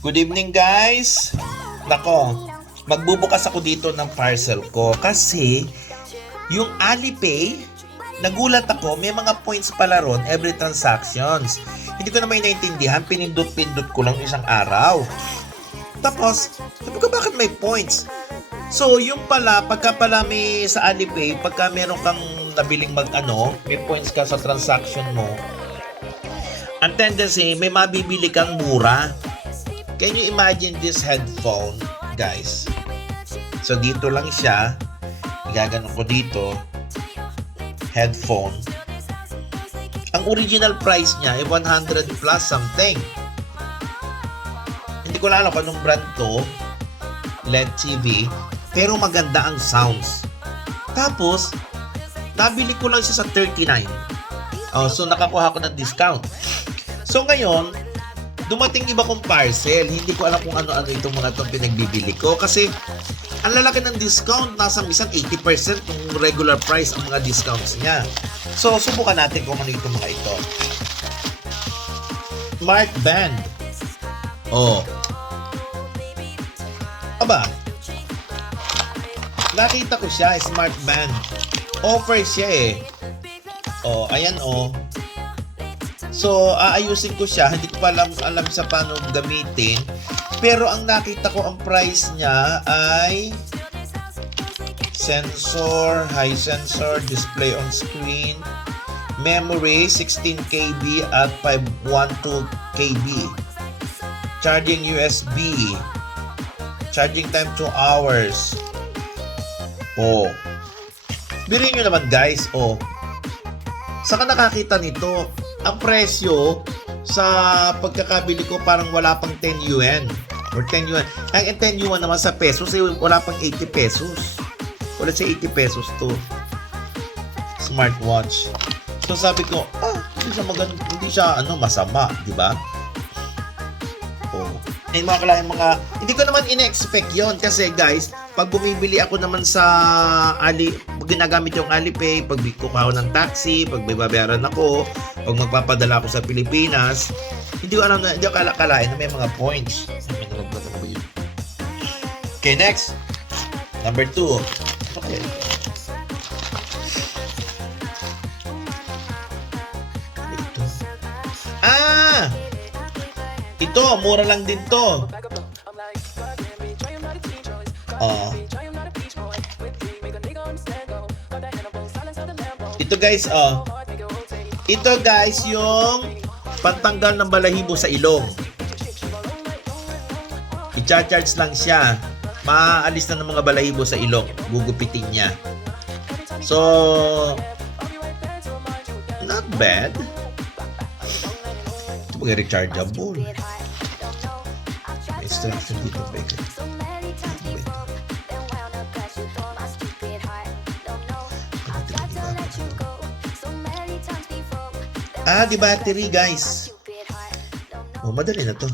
Good evening guys! Nako, magbubukas ako dito ng parcel ko kasi yung Alipay, nagulat ako, may mga points pala ron every transactions. Hindi ko na may naintindihan, pinindot-pindot ko lang isang araw. Tapos, sabi ko bakit may points? So, yung pala, pagka pala may sa Alipay, pagka meron kang nabiling may points ka sa transaction mo, ang tendency, may mabibili kang mura. Can you imagine this headphone, guys? So, dito lang siya. Igaganon ko dito. Headphone. Ang original price niya ay 100 plus something. Hindi ko na alam kung anong brand to. LED TV. Pero maganda ang sounds. Tapos, nabili ko lang siya sa 39. So, nakakuha ko ng discount. So, ngayon, dumating iba kong parcel. Hindi ko alam kung ano-ano itong mga itong pinagbibili ko. Kasi, ang lalaki ng discount. Nasa minsan 80% ng regular price ang mga discounts niya. So, subukan natin kung ano itong mga ito. Smart Band. Oh. Aba. Nakita ko siya, Smart Band. Offer siya eh. Oh, ayan oh. So, aayusin ko siya. Hindi ko pa alam sa paano gamitin. Pero ang nakita ko, ang price niya ay sensor, high sensor, display on screen, memory 16 KB at 512 KB, charging USB, charging time 2 hours. Oh. Birin nyo naman guys, oh. Saka nakakita nito, ang presyo sa pagkakabili ko parang wala pang 10 yuan or 10 yuan. Ang 10 yuan naman sa pesos ay wala pang 80 pesos. Wala sa 80 pesos to. Smartwatch. So sabi ko, hindi siya masama, di ba? Oh. Ay hindi ko naman ina-expect yon kasi guys, pag bumibili ako naman sa ginagamit yung Alipay, pag kukuha ako ng taxi, pag may babayaran ako, pag magpapadala ako sa Pilipinas, hindi ko kalain na may mga points. Okay, next. Number 2. Okay. Ito, mura lang din to. Ito guys, ito guys yung pantanggal ng balahibo sa ilong. I-charge lang siya. Maalis na ng mga balahibo sa ilong. Gugupitin niya. So, not bad. Ito mga rechargeable. May instruction dito. Di battery guys. Oh, madali na to.